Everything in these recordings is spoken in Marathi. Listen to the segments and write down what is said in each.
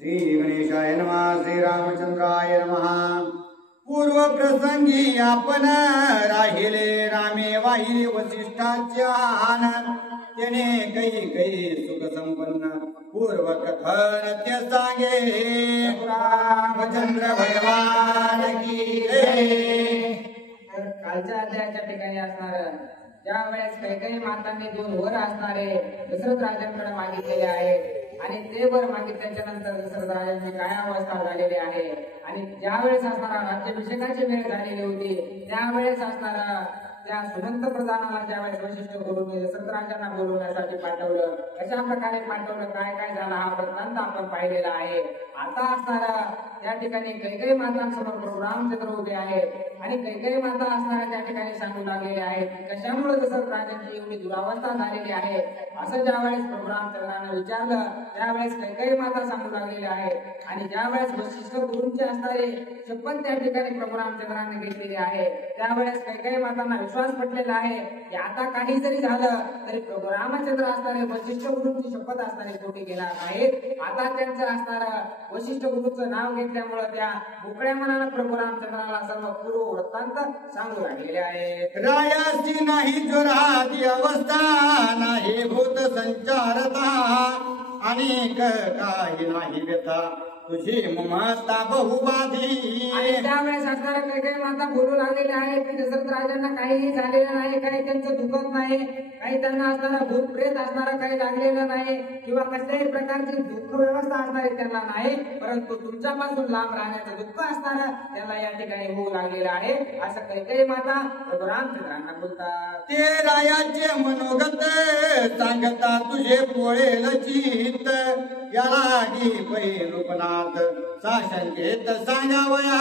श्री गणेशाय नमः. श्री रामचंद्राय नमः. पूर्व प्रसंगी आपण राहिले रामे वाहिले वसिष्ठाच्या त्याने काही सुख संपन्न पूर्व कथन ते सांगे रामचंद्र भगवान की जय. कालच्या अध्यायाच्या ठिकाणी असणार ज्या वेळेस काही मातांनी 2 वर असणारे दशरथ राजांकडे मागितलेले आहे आणि ते वर मागितल्याच्या नंतर दशरथ राजांची काय अवस्था झालेली आहे आणि ज्या वेळेस असणारा राज्याभिषेकाची वेळ झालेली होती त्यावेळेस असणारा त्या सुनंत प्रधानाला ज्यावेळेस वशिष्ठ गुरुंनी दशरथ राजांना बोलवण्यासाठी पाठवलं कशा प्रकारे पाठवलं काय काय झालं हा वृत्तांत आपण पाहिलेला आहे. आता असणारा त्या ठिकाणी काही मातांसमोर प्रभू रामचंद्र उभे आहेत आणि काही माता असणाऱ्या त्या ठिकाणी सांगू लागलेल्या आहेत कशामुळे दशरथ राजांची एवढी दुरावस्था झालेली आहे असं ज्यावेळेस प्रभू रामचंद्रानं विचारलं त्यावेळेस काही माता सांगू लागलेल्या आहेत आणि ज्यावेळेस वशिष्ठ गुरूंचे असणारे शपथ त्या ठिकाणी प्रभू रामचंद्राने घेतलेली आहे त्यावेळेस काही मातांना विश्वास पटलेला आहे की आता काही जरी झालं तरी प्रभू रामचंद्र असणारे वशिष्ठ गुरूंची शपथ असणारे कोटी घेणार नाहीत. आता त्यांचं असणारं वशिष्ठ गुरूचं नाव घेतल्यामुळे त्या मोकळ्या मनानं प्रभू रामचंद्राला सर्व पूर्व वृत्तांत सांगू लागलेले आहेत. रायाची नाही जोराची अवस्था नाही भूत संचारता अनेक काही नाही व्यथा तुझी ममता बहुबाधी. आणि त्यावेळेस असणाऱ्या काही माता बोलू लागलेल्या आहेत की दशरथ राजांना काहीही झालेलं नाही काही त्यांचं दुखत नाही काही त्यांना असणारा भूत प्रेत असणारा काही लागलेलं नाही किंवा कसल्याही प्रकारची दुःख व्यवस्था असणारी त्यांना नाही परंतु तुमच्यापासून लांब राहण्याचं दुःख असणारं त्यांना या ठिकाणी होऊ लागलेलं आहे असं काही माता प्रभू रामचंद्रांना बोलतात. ते रायाचे मनोगत सांगता तुझे पोळेल चित्त याला गी पैलुपनाथ साशंकेत सांगावया.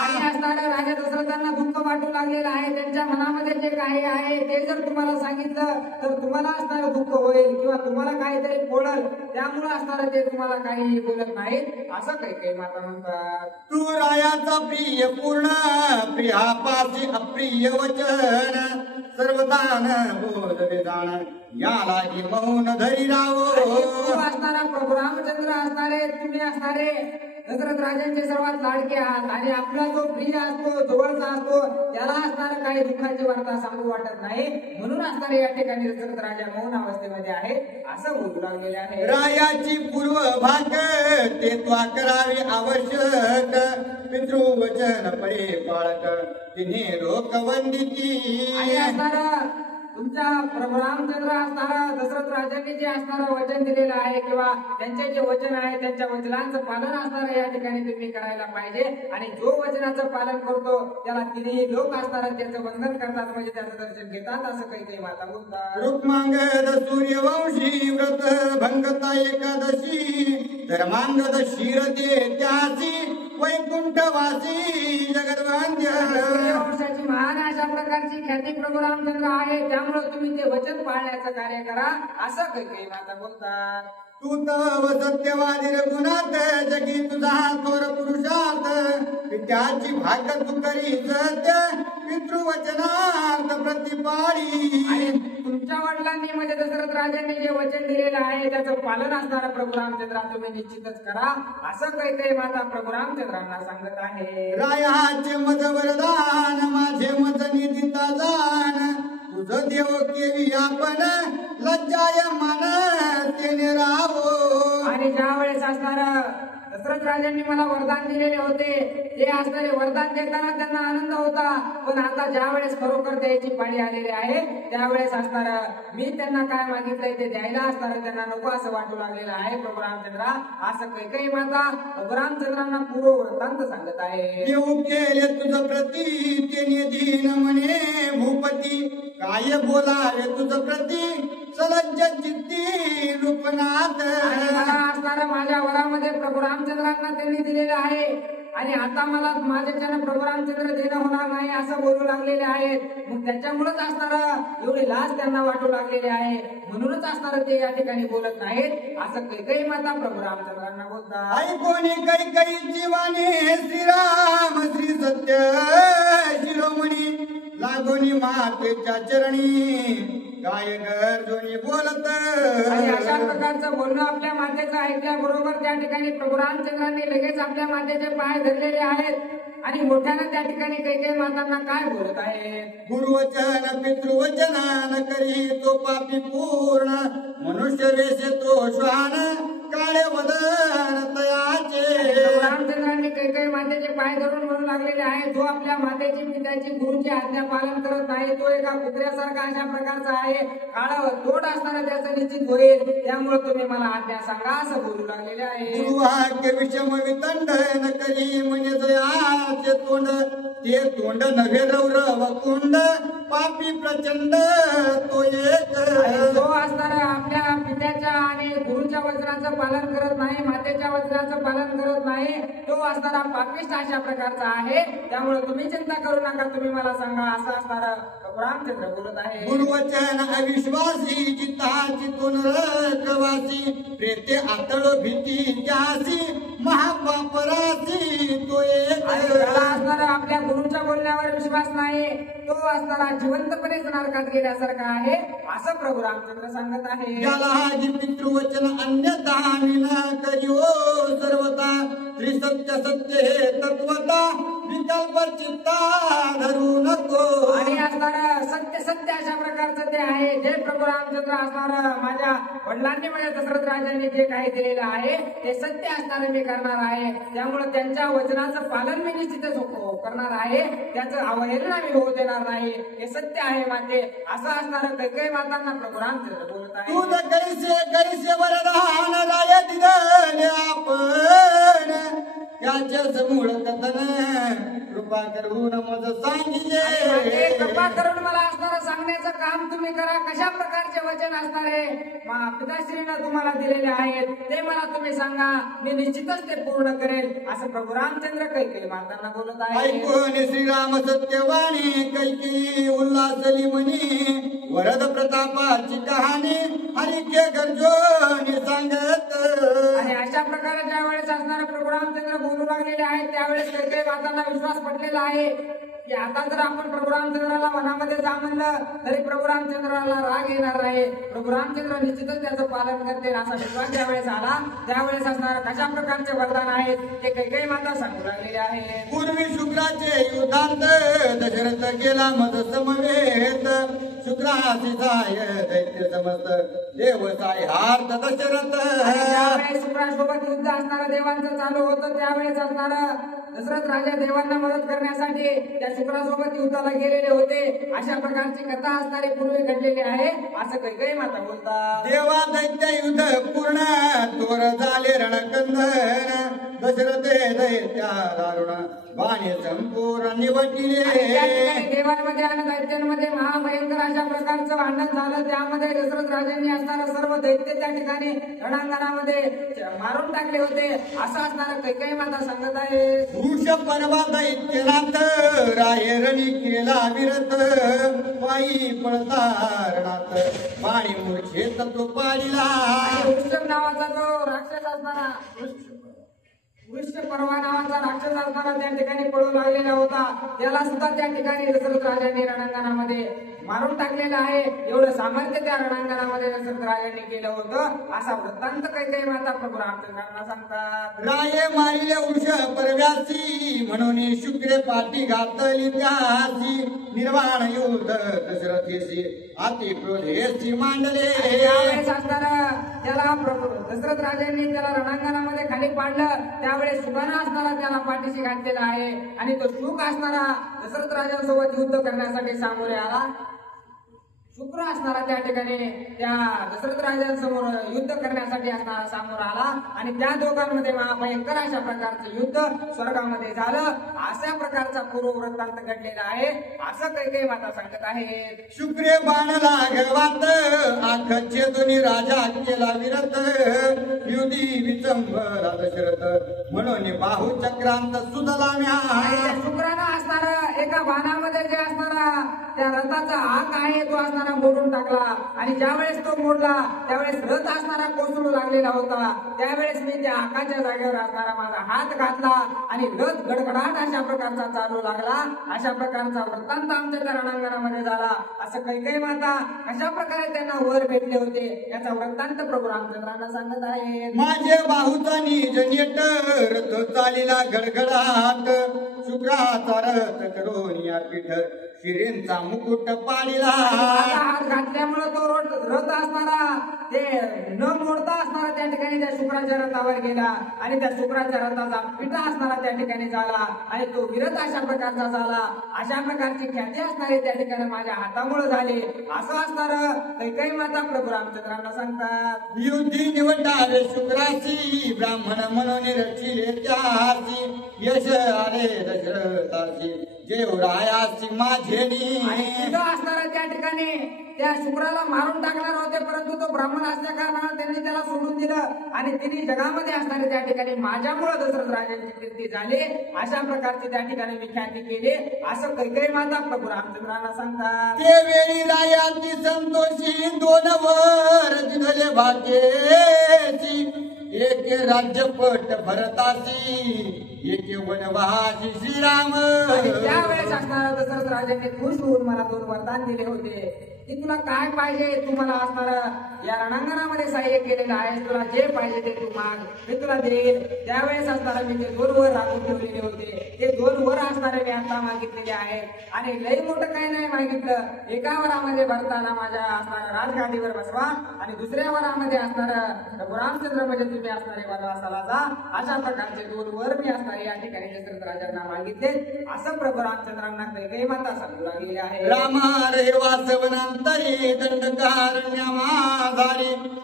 आणि असणाऱ्या राजा दशरथांना दुःख वाटू लागलेलं आहे त्यांच्या मनामध्ये जे काही आहे ते जर तुम्हाला सांगितलं तर तुम्हाला असणारं दुःख होईल किंवा तुम्हाला काहीतरी बोलल त्यामुळे असणारं ते तुम्हाला काही बोलत नाहीत असं काही माता म्हणतात. तू रायाचा प्रिय पूर्ण प्रियापासी अप्रिय वचन सर्वदान बोध विधान याला की मौन धरी राहो. असणारा प्रभू रामचंद्र असणारे तुम्ही असणारे दशरथ राजांचे सर्वात लाडके आहात आणि आपला जो प्रिय असतो जवळचा असतो त्याला असणारं काही दुःखाची वार्ता सांगू वाटत नाही म्हणून असणारे या ठिकाणी दशरथ राजा मौन अवस्थेमध्ये आहे असं बोलू लागलेले आहे. रायाची पूर्व भाग ते त्वा करावे आवश्यक पितृवचन पडे पाळक तिने लोक वंदिती. आणि असणारा तुमच्या प्रभू रामचंद्र असणारा दशरथ राजांनी जे असणारं वचन दिलेलं आहे किंवा त्यांचे जे वचन आहे त्यांच्या वचनांचं पालन असणारं या ठिकाणी तुम्ही करायला पाहिजे आणि जो वचनाचं पालन करतो त्याला तिन्ही लोक असणारं त्याचं वंदन करतात म्हणजे त्याचं दर्शन घेतात असं काही माता बोलतात. रुक्मांगद सूर्यवंशी व्रत भंगता एकादशी धर्मांगद शिरते त्यासी वैकुंठवासी जगद्वंद्य. सूर्यवंशाची महान अशा प्रकारची ख्याती प्रभू रामचंद्र आहे त्यामुळे तुम्ही ते वचन पाळण्याचं कार्य करा असं काही माता बोलतात. तू तव सत्यवादी रघुनाथ जगी तुझा थोर पुरुषार्थ त्याची भाग तू करी सत्य पितृवचनार्थ प्रतिपाळी. आणि तुमच्या वडिलांनी म्हणजे दशरथ राजांनी जे वचन दिलेलं आहे त्याचं पालन असणारा प्रभू रामचंद्र तुम्ही निश्चितच करा असं काही माता प्रभू रामचंद्रांना सांगत आहे. रायाचे मज वरदान माझे मज निधिता जाण तुझ देव केवी आपण लज्जाय मन तेने राहो. आणि ज्या वेळेस असणारा दशरथ राजांनी मला वरदान दिलेले होते ते असणारे वरदान देताना त्यांना आनंद होता पण आता ज्या वेळेस खरोखर द्यायची पाळी आलेली आहे त्यावेळेस असणारं मी त्यांना काय मागितलंय ते द्यायला असणारं त्यांना नको असं वाटू लागलेलं आहे प्रभू रामचंद्रा असं काही माता प्रभू रामचंद्रांना पूर्व वृत्तांत सांगत आहे. देव केले तुझ प्रती तेने दीन म्हणे भूपती काय बोलावे तुझ प्रती सलज्ज चित्ती रूपनाथ. आणि मला असणारं माझ्या वरामध्ये प्रभू रामचंद्रांना त्यांनी दिलेलं आहे आणि आता मला माझ्याच्यानं प्रभू रामचंद्र देणं होणार नाही असं बोलू लागलेले आहेत मग त्याच्यामुळेच असणारं एवढी लाज त्यांना वाटू लागलेली आहे म्हणूनच असणारं ते या ठिकाणी बोलत नाहीत असं काही माता प्रभू रामचंद्रांना बोलतात. आई कोणी काही जीवाने श्रीराम श्री सत्य शिरोमणी लागोनी मातेच्या चरणी काय गरजोनी बोलत आणि अशा प्रकारचं बोलणं आपल्या मातेचं ऐकल्याबरोबर त्या ठिकाणी प्रभू रामचंद्रांनी लगेच आपल्या मातेचे पाय धरलेले आहेत आणि मोठ्यानं त्या ठिकाणी काही मातांना काय बोलत आहेत. गुरुवचन पितृवचन न करी तो पापी पूर्ण मनुष्य वेश तो श्वान काळे वदन तयाचे. प्रभू रामचंद्रांनी काही मातेचे पाय धरून म्हणू लागलेले आहे जो आपल्या मातेची पित्याची गुरुची आज्ञा पालन करत नाही तो एका कुत्र्यासारखा अशा प्रकारचा आहे. काळा तोड असताना त्याचं निश्चित होईल. त्यामुळे तुम्ही मला आज्ञा सांगा असं बोलू लागलेले आहे. गुरुवाक्य विषम वितंड न करी म्हणजे दयाचे तोंड ते तोंड नव्हे रौरव कुंड पापी प्रचंड तो एक. जो असणारा आपल्या पित्याच्या आणि गुरुच्या वचनाचं पालन करत नाही मातेच्या वचनाचं पालन करत नाही तो असणारा पापिष्ट अशा प्रकारचा आहे. त्यामुळे तुम्ही चिंता करू नका तुम्ही मला सांगा असं असणारा रामचंद्र बोलत आहे. गुरुवचन अविश्वासी चित्ताची तुनरकवासी प्रेते आतळ भीती त्यासी महापापरासी तो एक. असणारा आपल्या गुरुच्या बोलण्यावर विश्वास नाही तो असणारा जिवंतपणेच नरकात गेल्यासारखा आहे असं प्रभू रामचंद्र सांगत आहे. ज्याला पितृवचन अन्यथा न करियो सर्वता त्रिसत्य सत्य हे तत्वता विकल्प चित्ता धरू नको. आणि असणारा सत्य सत्य अशा प्रकारचं ते आहे जे प्रभू रामचंद्र असणार माझ्या वडिलांनी माझ्या दशरथ राजांनी जे काही दिलेलं आहे ते सत्य असणारं मी करणार आहे. त्यामुळे त्यांच्या वचनाचं पालन मी निश्चितच करणार आहे. त्याचं अवहेलना मी होऊ देणार नाही. हे सत्य आहे माते असं असणारं काही मातांना प्रभू रामचंद्र बोलत आहे. तू कैसे वरदान राय दिले आपण त्याच्याच मूळ कथन कृपा करून मज सांगितले. कृपा करून मला असणारं सांगण्याचं काम तुम्ही करा. कशा प्रकारचे वचन असणारे पिताश्रीनं तुम्हाला दिलेले आहेत ते मला तुम्ही सांगा मी निश्चितच ते पूर्ण करेल असं प्रभू रामचंद्र कैकेयी मातांना बोलत आहे. ऐकून श्रीराम सत्यवाणी कैकेयी उल्हासली म्हणी वरद प्रतापाची कहाणी हरिके गरजोनी सांगत. आणि अशा प्रकारे ज्या वेळेस असणारे प्रभू रामचंद्र बोलू लागलेले आहेत त्यावेळेस कैकेयी मातांना विश्वास पटलेला आहे की आता जर आपण प्रभू रामचंद्राला मनामध्ये जा म्हणलं तरी प्रभू रामचंद्राला राग येणार नाही. प्रभू रामचंद्र निश्चितच त्याचं पालन करतील असा विश्वास ज्यावेळेस आला त्यावेळेस असणार कशा प्रकारचे वरदान आहेत ते कैकेयी माता सांगू लागलेले आहे. पूर्वी शुक्राचे युद्धांत दशरथ गेला मज समवेत शुक्रासी जाय दैत्य समस्त देवसाय हार्थ दशरथ. त्यावेळेस शुक्रासोबत युद्ध असणारं देवांचं चालू होतं त्यावेळेस असणारं दशरथ राजा देवांना मदत करण्यासाठी त्या शुक्रासोबत युद्धाला गेलेले होते. अशा प्रकारची कथा असणारी पूर्वी घडलेली आहे असं कैकेयी माता बोलतात. देवा दैत्य युद्ध पूर्ण तोर झाले रणकंदन दशरथ दैत्या दारुण बाणे संपूर्ण निवडले. देवांमध्ये आणि दैत्यांमध्ये महाभयंकर अशा प्रकारचं भांडण झालं. त्यामध्ये दशरथ राजांनी असणारं सर्व दैत्य त्या ठिकाणी रणांगणामध्ये मारून टाकले होते असं असणारं कैकेयी माता सांगत आहे. वृष पर्वा दैत्यनाथ रायरणी केला विरत पायी पळता रणात पाणी मूर्छेत तो पाडीला. वृषभ नावाचा जो राक्षस असणारा वृक्ष पर्वा नावाचा राक्षस असणारा त्या ठिकाणी पळू लागलेला होता. त्याला सुद्धा त्या ठिकाणी दशरथ राजांनी रणांगणामध्ये मारून टाकलेलं आहे. एवढं सामर्थ्य त्या रणांगणामध्ये दशरथ राजांनी केलं होतं असा वृत्तांत कैकेयी माता प्रभू रामचंद्रांना सांगतात. राये मारिले वृष परव्यासी म्हणून शुक्रे पाठी घातली त्यासी निर्वाण युद्ध दशरथेसी अति क्रोधेसी मांडले. त्यावेळेस असणारा त्याला प्रभू दशरथ राजांनी त्याला रणांगणामध्ये खाली पाडलं त्यावेळेस शुकानं असणारा त्याला पाठीशी घातलेला आहे आणि तो शुक असणारा दशरथ राजांसोबत युद्ध करण्यासाठी सामोरे आला. शुक्र असणारा त्या ठिकाणी त्या दशरथ राजांसमोर युद्ध करण्यासाठी असणारा समोर आला आणि त्या दोघांमध्ये महाभयंकर अशा प्रकारचं युद्ध स्वर्गामध्ये झालं. अशा प्रकारचा पूर्व वृत्तांत घडलेला आहे असं कैकेयी माता सांगत आहेत. शुक्रे बाण लागवात आख चेतुनी राजा केला विरत युधी विचंबला दशरथ म्हणून बाहू चक्रांत सुदला. शुक्रानं असणारा एका बाणामध्ये जे असणारा त्या रथाचा आक आहे तो असणारा मोडून टाकला आणि ज्या वेळेस तो मोडला त्यावेळेस रथ असणारा कोसळू लागलेला होता. त्यावेळेस मी त्या आकाच्या जागेवर असणारा माझा हात घातला आणि रथ गडगडाट अशा प्रकारचा चालू लागला. अशा प्रकारचा वृत्तांत आमच्या त्या रणांगणामध्ये झाला. असं कैकेयी माता कशा प्रकारे त्यांना वर भेटले होते याचा वृत्तांत प्रभू रामचंद्रांना सांगत आहे. माझे बाहुचा निज नेट रथ चालीला गडगडाट शुक्राचा रथ करून या पीठ शिरेंचा मुकुट पाडिला. हात घातल्यामुळे तो रथ असणारा ते न मोडता असणारा त्या ठिकाणी त्या शुक्राच्या रथावर गेला आणि त्या शुक्राच्या रथाचा पिठा असणारा त्या ठिकाणी झाला आणि तो विरत अशा प्रकारचा झाला. अशा प्रकारची ख्याती असणारे त्या ठिकाणी माझ्या हातामुळे झाले. असं असणार कैकेयी माता प्रभू रामचंद्रांना सांगतात. युद्धी निवटावे शुक्रासी ब्राह्मण म्हणून रचिले त्यासी यश आले दशरथासी जेवरायासी माझेनी. आणि तिथं असणारा त्या ठिकाणी त्या शुक्राला मारून टाकणार होते परंतु तो ब्राह्मण असल्या कारणाने त्यांनी त्याला सोडून दिलं आणि तिने जगामध्ये असणारे त्या ठिकाणी माझ्यामुळे दशरथ राजांची कीर्ती झाली. अशा प्रकारची त्या ठिकाणी मी ख्याती केली. असं कैकेयी माता प्रभू रामचंद्रांना सांगतात. ते वेळी रायांची संतोषी दोन वर दिधले भाग्येची एक राज्यपट भरतासी एक वनवासी श्रीराम. आणि त्यावेळेस असणारा दशरथ राजांनी खुश होऊन मला 2 वरदान दिले होते की तुला काय पाहिजे तू मला असणार या रणांगणामध्ये सहाय्य केलेलं आहे. तुला जे पाहिजे ते तू माग मी तुला देईल. त्यावेळेस असणारा मी ते 2 वर राखून ठेवलेले होते. ते 2 वर असणारे मी आता मागितलेले आहेत आणि लई मोठं काही नाही मागितलं. एका वरामध्ये भरताना माझ्या असणाऱ्या राजगादीवर बसवा आणि दुसऱ्या वरामध्ये असणारं प्रभू रामचंद्र म्हणजे तुम्ही असणारे वनवासाला जा. अशा प्रकारचे 2 वर मी असणारे या ठिकाणी दशरथ राजांना मागितले. असं प्रभू रामचंद्रांना कैकेयी माता सांगू लागलेली आहे. रामा रे वासवनांतरी दंडकारण्यमाधारी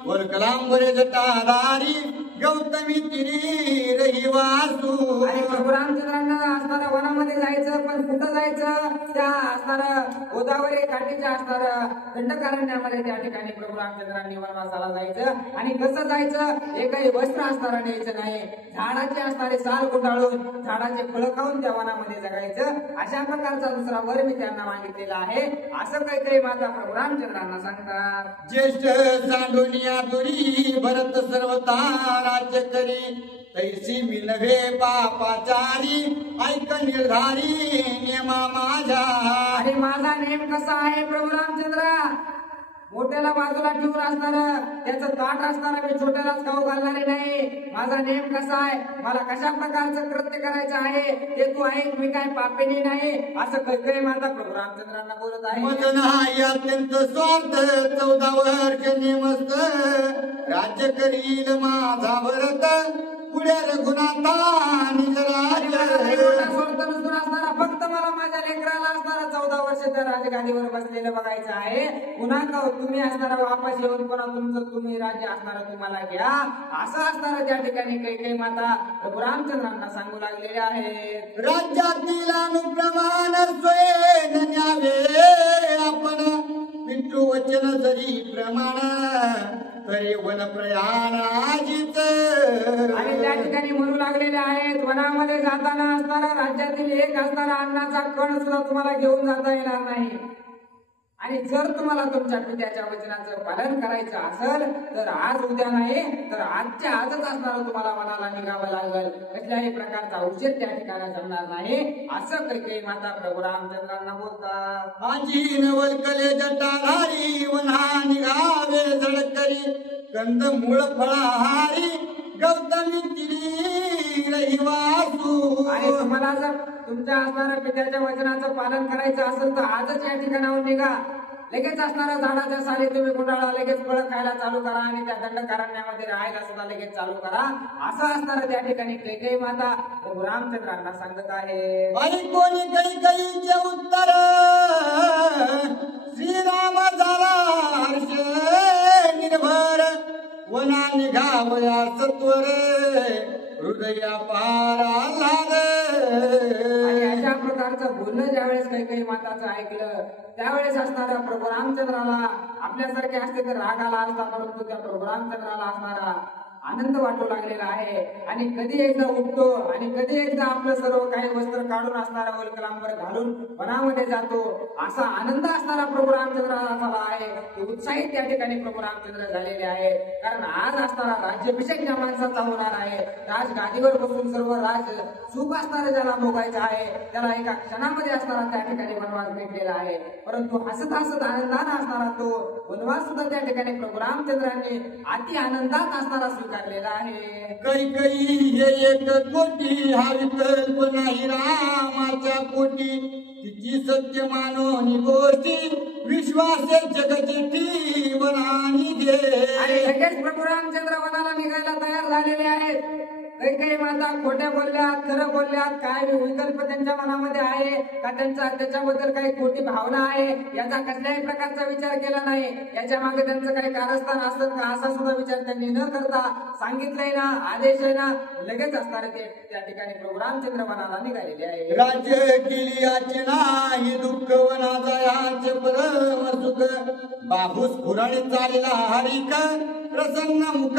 वरकलांबरे जटाधारी गौतमी तिरी रहिवासू. आणि प्रभू रामचंद्रांना असणाऱ्या वनामध्ये जायचं पण कुठं जायचं त्या असणारं गोदावरी काठीच्या असणारं दंडकारण्यामध्ये त्या ठिकाणी प्रभू रामचंद्रांनी वनवासाला जायचं आणि कसं जायचं हे काही वस्त्र असणारं न्यायचं नाही. झाडाचे असणारे साल गुंडाळून झाडाचे फळं खाऊन त्या वनामध्ये जगायचं. अशा प्रकारचा दुसरा वर मी त्यांना मागितलेला आहे. असं कैकेयी माता प्रभू रामचंद्रांना सांगतात. ज्येष्ठ सांडोनिया दुरी भरत सर्वता राज्य करी तैसी मी नव्हे पापाचारी ऐक निर्धारी नेमा माझ्या. आणि माझा नेम कसा आहे प्रभू रामचंद्र मोठ्याला बाजूला ठेवून असणार त्याचं ताट असणार मी छोट्यालाच खाऊ घालणारे नाही. माझा नेम कसा आहे मला कशा प्रकारचं कृत्य करायचं आहे ते तू ऐक. मी काय पापिनी नाही असं कैकेयी माता प्रभू रामचंद्रांना बोलत आहे. मदन आहे अत्यंत स्वार्थ 14 वर्ष नेमस्त राज्य करील माझा भरत पुढे रघुनाथा निज असणारा फक्त मला माझ्या लेकराला असणारा 14 वर्ष त्या राजगादीवर बसलेलं बघायचं आहे. पुन्हा तुम्ही असणारा वापस येऊन पुन्हा तुमचं तुम्ही राज्य असणार तुम्हाला घ्या. असं असणारं त्या ठिकाणी कैकेयी माता प्रभू रामचंद्रांना सांगू लागलेले आहेत. राज्यातील अनुप्रमाण स्वयं न्यावे आपण पितृ वचन जरी प्रमाण तरी वन प्रयाण आजीच. आणि त्या ठिकाणी म्हणू लागलेले आहेत वनामध्ये जाताना असणारा राज्यातील एक असणारा अन्नाचा कण सुद्धा तुम्हाला घेऊन जाता येणार नाही. आणि जर तुम्हाला तुमच्या पित्याच्या वचनाचं पालन करायचं असेल तर आज उद्या नाही तर आजच्या आजच असणार तुम्हाला वनाला निघावं लागेल. कुठल्याही प्रकारचा उशीर त्या ठिकाणी जमणार नाही. असं कैकेयी माता प्रभू रामचंद्रांना बोलतात. आजी नवलकले जटाधारी वना निघावे झडकरी कंद मूळ फळाहारी गौतमी तिरी रहिवासू. आणि तुम्हाला जर तुमच्या असणाऱ्या पित्याच्या वचनाचं पालन करायचं असेल तर आजच या ठिकाणाहून निघा. लगेच असणाऱ्या झाडाच्या साली तुम्ही गुंडाळा लगेच फळं खायला चालू करा आणि त्या दंडकारण्यामध्ये राहायला सुद्धा लगेच चालू करा. असं असणारं त्या ठिकाणी कैकेयी माता प्रभू रामचंद्रांना सांगत आहे. आणि कोणी कैकेयीचे उत्तर श्रीराम झाला हर्ष निर्भर वना निघावया सत्वर हृदया पारा. आणि अशा प्रकारचं बोलणं ज्यावेळेस कैकेयी माताचं ऐकलं त्यावेळेस असणारा प्रभू रामचंद्राला आपल्यासारखे असते तर राग आला असता परंतु त्या प्रभू रामचंद्राला असणारा आनंद वाटू लागलेला आहे. आणि कधी एकदा उठतो आणि कधी एकदा आपलं सर्व काही वस्त्र काढून असणारा वल्कलांबर घालून वनामध्ये जातो. असा आनंद असणारा प्रभू रामचंद्राला झाला आहे. उत्साहित त्या ठिकाणी प्रभू रामचंद्र झालेले आहे. कारण आज असणारा राज्याभिषेक ज्या माणसाचा होणार आहे, राजगादीवर बसून सर्व राज सुख असणारे ज्याला भोगायचं आहे, त्याला एका क्षणामध्ये असणारा त्या ठिकाणी वनवास भेटलेला आहे. परंतु हसत हसत आनंदाने असणारा तो वनवास सुद्धा त्या ठिकाणी प्रभू रामचंद्रांनी अति आनंदात असणारा स्वीकारलेला आहे. कैकई हे एक कोटी हा विकल्प नाही रामाच्या पोटी, तिची सत्य मानोनी गोष्टी विश्वास जगचिठी वनानी दे. आणि लगेच प्रभू रामचंद्र वनाला निघायला तयार झालेले आहेत. काही माता खोट्या बोलल्यात, खरं बोलल्यात, काय विकल्प त्यांच्या मनामध्ये आहे का, त्याच्याबद्दल काही खोटी भावना आहे, याचा कसल्याही प्रकारचा विचार केला नाही. याच्या मागे त्यांचं काही कारस्थान असतं का, असा सुद्धा विचार त्यांनी न करता सांगितलंय ना, आदेश आहे ना, लगेच असणारे ते त्या ठिकाणी प्रभू रामचंद्र वनाला निघालेले आहे. राज्य केली याचे नाही दुःख वनाचा याचे परम सुख, बाबूस पुराणी चालला हरिक प्रसन्न मुख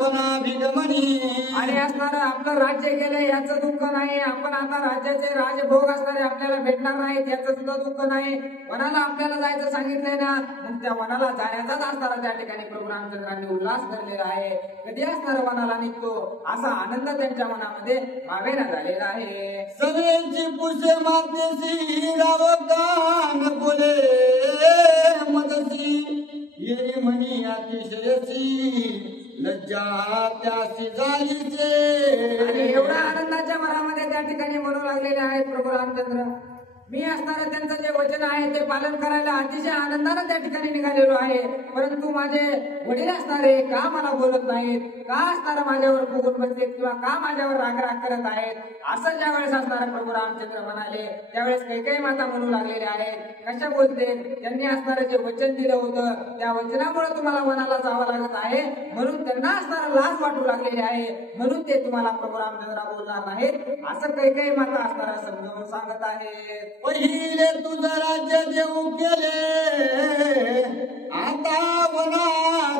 वनाभिगमनी. आणि असणारं आपलं राज्य गेलं याचं दुःख नाही. आपण आता राज्याचे राजभोग असणारे आपल्याला भेटणार नाहीत याचं सुद्धा दुःख नाही. वनाला आपल्याला जायचं सांगितलंय ना, मग त्या वनाला जाण्याचाच असणारा त्या ठिकाणी प्रभू रामचंद्रांनी उल्हास करलेला आहे. कधी असणारा वनाला निघतो असा आनंद त्यांच्या मनामध्ये भावेना झालेला आहे. सगळ्यांची पुसे मातेसी राव कान बोले मदसी, येई म्हणी अतिशयसी लज्जा त्यासी झालीचे. आणि एवढ्या आनंदाच्या मनामध्ये त्या ठिकाणी म्हणू लागलेले आहेत प्रभू रामचंद्र, मी असणारं त्यांचं जे वचन आहे ते पालन करायला अतिशय आनंदाने त्या ठिकाणी निघालेलो आहे. परंतु माझे वडील असणारे का मला बोलत नाहीत, का असणारं माझ्यावर फुगून बसलेत किंवा का माझ्यावर रागराग करत आहेत, असं ज्या वेळेस असणारे प्रभू रामचंद्र म्हणाले त्यावेळेस काही माता म्हणू लागलेल्या आहेत. कशा बोलते, त्यांनी असणारं जे वचन दिलं होतं त्या वचनामुळे तुम्हाला वनाला जावं लागत आहे, म्हणून त्यांना असणारं लाज वाटू लागलेली आहे, म्हणून ते तुम्हाला प्रभू रामचंद्र बोलणार नाहीत, असं काही माता असणारा समजावून सांगत आहेत. पहिले तुझं राज्य देऊ केले, आता वना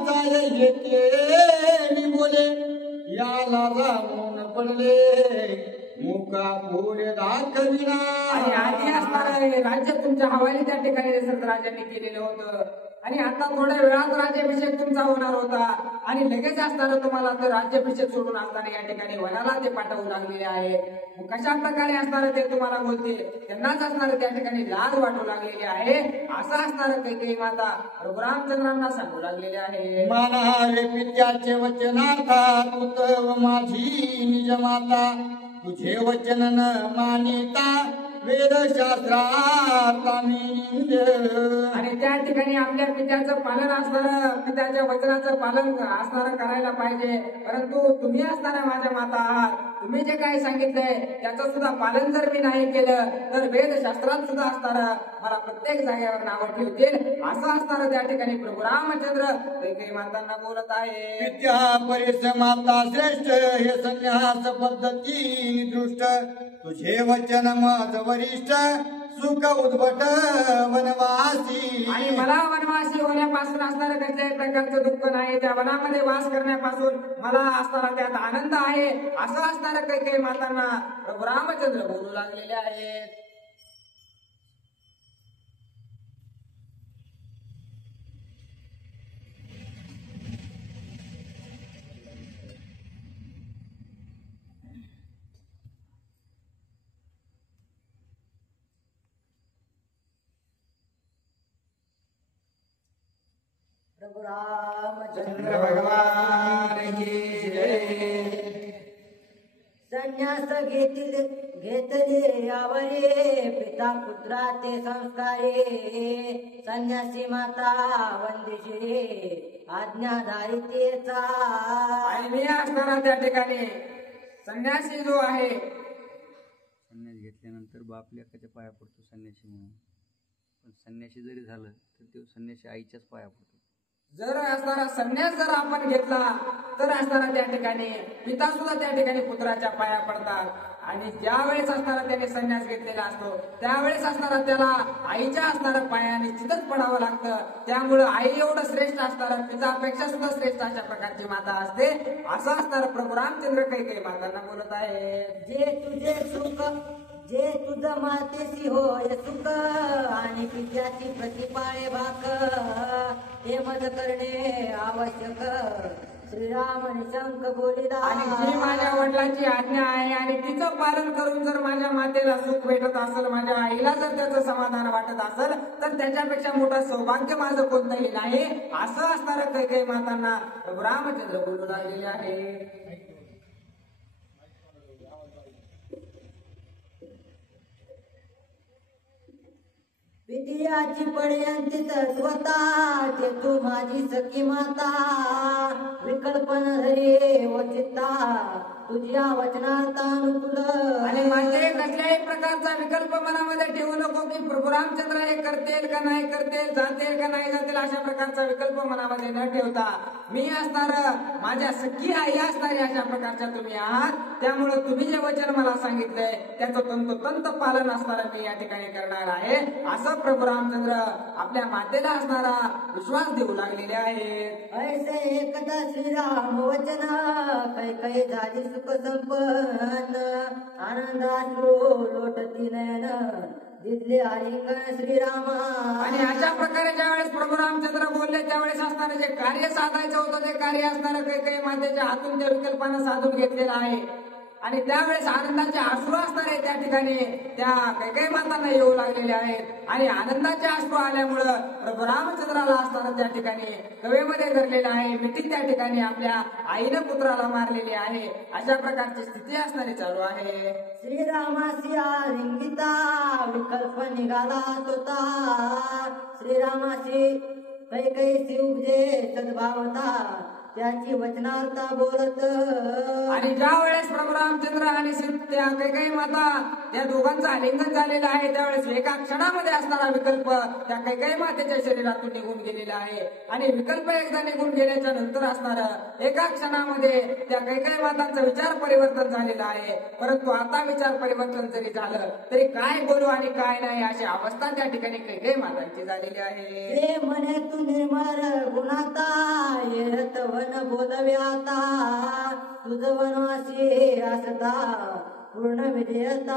जाय येते मी बोले, याला जाऊन पडले मुका पुढे दाखविना. आणि आधी असणारं राज्य तुमच्या हवाली त्या ठिकाणी दशरथ राजांनी केलेलं होतं, आणि आता थोड्या वेळात राज्याभिषेक तुमचा होणार होता, आणि लगेच असणारं तुम्हाला तर राज्याभिषेक सोडून असताना या ठिकाणी वनाला ते पाठवू लागलेले आहे. कशा प्रकारे असणारं ते तुम्हाला बोलतील, त्यांनाच असणारं त्या ठिकाणी लाज वाटू लागलेली आहे, असं असणारं काही माता प्रभू रामचंद्रांना सांगू लागलेले आहे. मानावे पित्याचे वचनार्था पुतव माझी निज माता, तुझे वचन न मानिता वेदशास्त्रात आणि त्या ठिकाणी आपल्या पित्याचं पालन असणारं, पित्याच्या वचनाचं पालन असणारं करायला पाहिजे. परंतु तुम्ही असणाऱ्या माझ्या माता आहात, तुम्ही जे काही सांगितलंय त्याचं सुद्धा पालन जर मी नाही केलं तर वेदशास्त्रात सुद्धा असणारं मला प्रत्येक जागेवर नावं ठेवतील, असं असणारं त्या ठिकाणी प्रभू रामचंद्र काही मातांना बोलत आहे. विद्या परेश माता श्रेष्ठ हे संन्यास पद्धती दृष्ट, तुझे वचन मज वरिष्ठ सुख उद्भट वनवासी. आणि मला वनवासी होण्यापासून असणारं कसल्याही प्रकारचं दुःख नाही, त्या वनामध्ये वास करण्यापासून मला असणारा त्यात आनंद आहे, असं असणारं काही मातांना प्रभू रामचंद्र बोलू लागलेले आहेत. प्रभु रामचंद्र भगवान की जय. संन्यास घेतले आवरे पिता पुत्राचे संस्कारे, संन्यासी माता वंदिशिरे आज्ञाधारितेचा. आणि मी असणारा त्या ठिकाणी संन्यासी जो आहे, संन्यास घेतल्यानंतर बाप लेकाच्या पाया पडतो संन्यासी म्हणून, पण संन्यासी जरी झालं तर तो संन्यासी आईच्याच पाया पडतो. जर असणारा संन्यास जर आपण घेतला तर असणारा त्या ठिकाणी पिता सुद्धा त्या ठिकाणी पुत्राच्या पाया पडतात. आणि ज्या वेळेस असणारा त्याने संन्यास घेतलेला असतो त्यावेळेस असणारा त्याला आईच्या असणाऱ्या पायाने चितच पडावं लागतं. त्यामुळं आई एवढं श्रेष्ठ असणारं पितापेक्षा सुद्धा श्रेष्ठ अशा प्रकारची माता असते असं असणारं प्रभू रामचंद्र काही मातांना बोलत आहे. जे तुझं मातेशी होय सुख आणि पित्याची प्रतिपाळे भाक हे मज करणे आवश्यक. श्रीराम निशंक बोलिला. आणि जी माझ्या वडिलांची आज्ञा आहे आणि तिचं पालन करून जर माझ्या मातेला सुख भेटत असेल, माझ्या आईला जर त्याचं समाधान वाटत असेल तर त्याच्यापेक्षा मोठं सौभाग्य माझं कोणतंही नाही असं असणारं काही मातांना प्रभू रामचंद्र बोलू लागलेले आहे. विद्याची पड्यांची तत्वता ते तू माझी सखी माता. विकल्पन हरे व चित्ता तुझ्या वचनार्थ अनुकूल. आणि माझे कसल्याही प्रकारचा विकल्प मनामध्ये ठेवू नको की प्रभू रामचंद्र हे करतील का नाही करतील, जातील का नाही जातील अशा प्रकारचा विकल्प मनामध्ये न ठेवता मी असणार माझ्या सखी आई असणारी अशा प्रकारच्या तुम्ही आहात. त्यामुळे तुम्ही जे वचन मला सांगितलंय त्याचं तंतोतंत पालन असणारं मी या ठिकाणी करणार आहे असं प्रभू रामचंद्र आपल्या मातेला असणारा विश्वास देऊ लागलेले आहेत. ऐसे एकदा श्रीराम वचन काही झाली सुख संपन्न. आनंदाश्रू लोटती नयन दिसले आलिंगन श्रीरामा. आणि अशा प्रकारे ज्यावेळेस प्रभू रामचंद्र बोलले त्यावेळेस असणारं जे कार्य साधायचं होतं ते कार्य असणारं काही मातेच्या हातून त्या विकल्पानं साधून घेतलेलं आहे. आणि त्यावेळेस आनंदाचे अश्रू असणारे त्या ठिकाणी त्या काही मातांना येऊ लागलेले आहेत. आणि आनंदाचे अश्रू आल्यामुळं प्रभू रामचंद्राला असणारं त्या ठिकाणी कवेमध्ये धरलेलं आहे. मिठी त्या ठिकाणी आपल्या आईनं पुत्राला मारलेली आहे. अशा प्रकारची स्थिती असणारी चालू आहे. श्रीरामासी आलिंगिता विकल्प निघाला होता. श्रीरामाशी काही उपजे सद्भावता त्याची वचनार्थ बोलत. आणि ज्या वेळेस प्रभू रामचंद्र आणि त्या काही माता त्या दोघांचं आलिंगन झालेलं आहे त्यावेळेस एका क्षणामध्ये असणारा विकल्प त्या काही मातेच्या शरीरातून निघून गेलेला आहे. आणि विकल्प एकदा निघून गेल्याच्या नंतर असणारं एका क्षणामध्ये त्या काही मातांचं विचार परिवर्तन झालेलं आहे. परंतु आता विचार परिवर्तन जरी झालं तरी काय बोलू आणि काय नाही अशी अवस्था त्या ठिकाणी काही मातांची झालेली आहे. ते म्हणे तू निर्मळ गुणाता येत वन बोलव्याता तुझ वनवासी असता पूर्ण विधेयता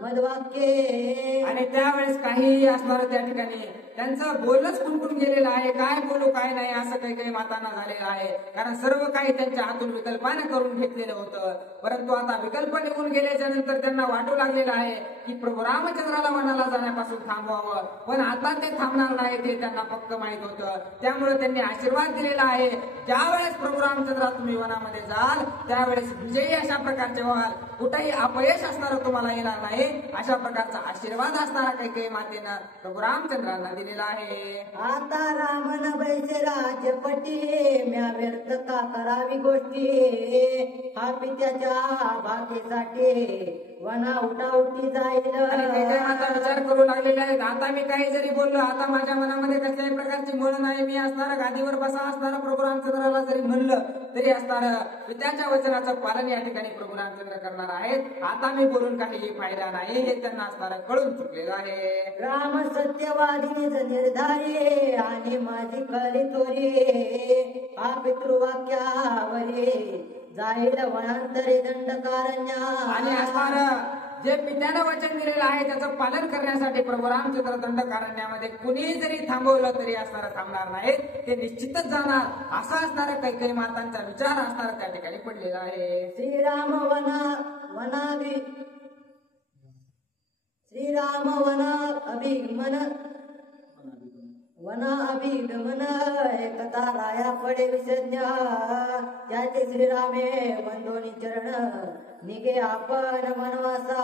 मधवाक्ये. आणि त्यावेळेस काही असणार त्या ठिकाणी त्यांचं बोलणंच कुंकून गेलेलं आहे. काय बोलू काय नाही असं काही मातांना झालेलं आहे. कारण सर्व काही त्यांच्या हातून विकल्पाने करून घेतलेलं होतं. परंतु आता विकल्प निघून गेल्याच्या नंतर त्यांना वाटू लागलेलं आहे की प्रभू रामचंद्राला वनाला जाण्यापासून थांबवावं. पण आता ते थांबणार नाही ते त्यांना पक्क माहित होतं. त्यामुळे त्यांनी आशीर्वाद दिलेला आहे ज्या वेळेस प्रभू रामचंद्र तुम्ही वनामध्ये जाल त्यावेळेस विजयी अशा प्रकारचे व्हाल. कुठेही अपयश असणारं तुम्हाला येणार नाही अशा प्रकारचा आशीर्वाद असणारा काही मातेनं प्रभू रामचंद्रांना दिलेला आहे. आता रामन बैसे राजपटी म्या व्यर्थ का करावी गोष्टी. हा पित्याच्या भागेसाठी वना उठाउठी जाईल. आणि काही माता विचार करू लागलेले आहेत आता मी काही जरी बोललो आता माझ्या मनामध्ये कसल्याही प्रकारची मळ नाही. मी असणारा गादीवर बसा असणारा प्रभू रामचंद्राला जरी म्हणलं तरी असणारं पित्याच्या वचनाचं पालन या ठिकाणी प्रभू रामचंद्र करणार आहेत. आता मी बोलून काही फायदा नाही हे त्यांना असणारं कळून चुकलेलं आहे. राम सत्यवादीच निर्धारी आणि माझी कळली चोरी. हा पितृवाक्यावरी जाईल वनांतरे दंडकारण्या. आणि असणारं जे पित्यानं वचन दिलेलं आहे त्याचं पालन करण्यासाठी प्रभू रामचंद्र दंडकारण्यामध्ये कुणी जरी थांबवलं तरी असणारं थांबणार नाही. ते निश्चितच जाणार असा असणारा काही मातांचा विचार असणारा त्या ठिकाणी पडलेला आहे. श्रीराम वना अभिगमन एकता राया पडे विसज्ञा. त्याचे श्रीरामे बंधोनी चरण निघे आपण वनवासा.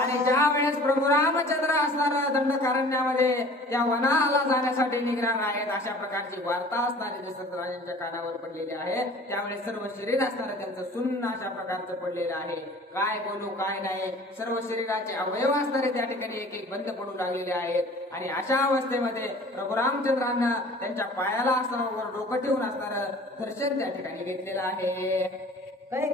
आणि ज्या वेळेस प्रभू रामचंद्र असणारा दंडकारण्यामध्ये त्या वनाला जाण्यासाठी निघणार आहेत अशा प्रकारची वार्ता असणारी दशरथ राजांच्या कानावर पडलेली आहे. त्यावेळेस सर्व शरीर असणारं त्यांचं सुन्न अशा प्रकारचं पडलेलं आहे. काय बोलू काय नाही सर्व शरीराचे अवयव असणारे त्या ठिकाणी एक एक बंद पडू लागलेले आहेत. आणि अशा अवस्थेमध्ये प्रभू रामचंद्रांना त्यांच्या पायाला असणारं डोकं ठेवून असणारं दर्शन त्या ठिकाणी घेतलेलं आहे. काही